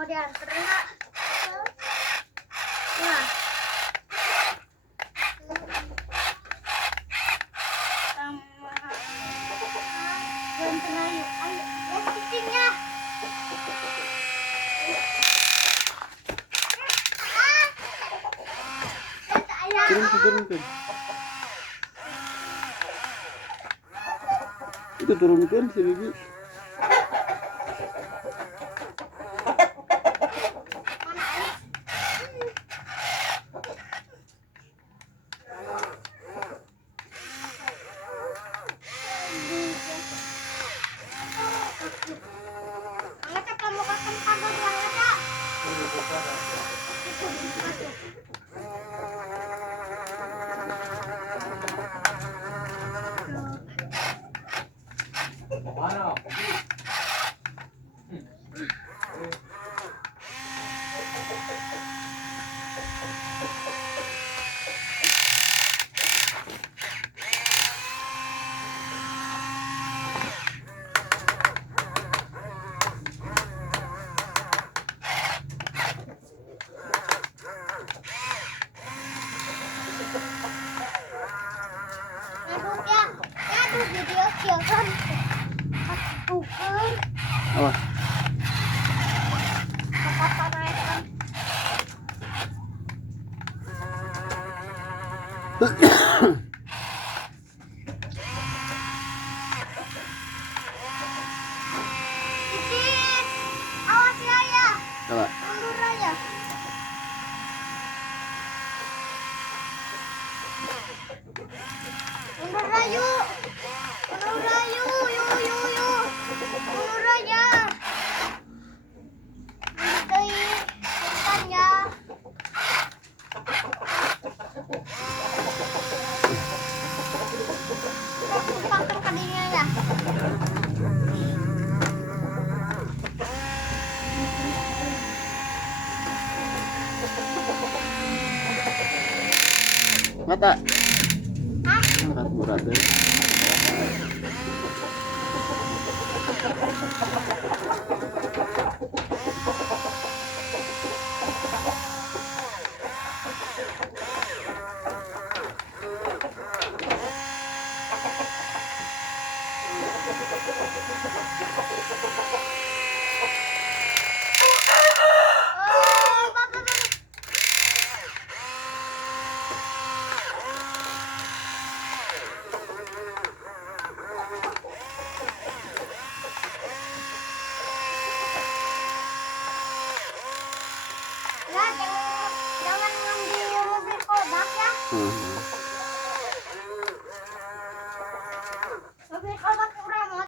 Mau diantar nggak? Nah. Sama bantu ayo, ayo, lihat kucingnya. Turunkan. Itu turunkan si Bibi. Angkat kamu ke tempat banget ya. Mana? Aduh ya, aduh video siaran. Bukan. Apa? Apa naikkan? Dikit. Awas ya. Coba. Mundur aja. Mundur aja. Mundur aja. Yuk. Mundur aja. Nanti bentar ya. Aku pakai kadinya ya. Mata. Hah? Angkat berat deh. Oh, Papa. Ya, jangan ngambil mobil kodok ya.